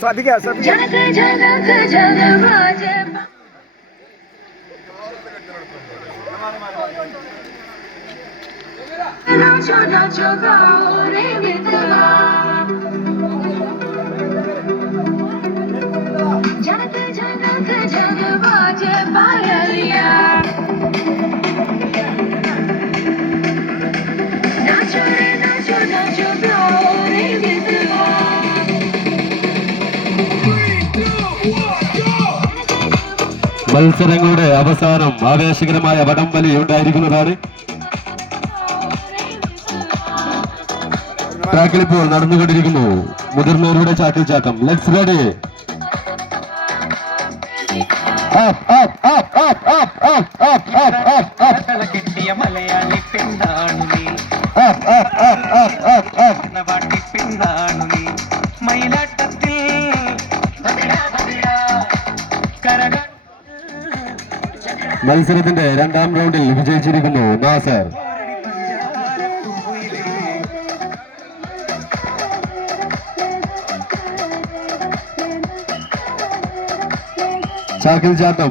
ശ്രദ്ധിക്കുക ശ്രദ്ധിക്കുക. മത്സരങ്ങളുടെ അവസാനം ആവേശകരമായ വടംവലി ഉണ്ടായിരിക്കുന്നതാണ്. ട്രാക്കിൽ ഇപ്പോൾ നടന്നുകൊണ്ടിരിക്കുന്നു മുതിർന്നവരുടെ ചാക്കിൽ ചാട്ടം. Let's ready. കിട്ടിയ മലയാളി പെണ്ണാണു നീ, പെണ്ണാണു നീ, മയിലാട്ടത്തിൽ മത്സരത്തിന്റെ രണ്ടാം റൗണ്ടിൽ വിജയിച്ചിരിക്കുന്നു നാസർ. ചാക്കിൽ ചാട്ടം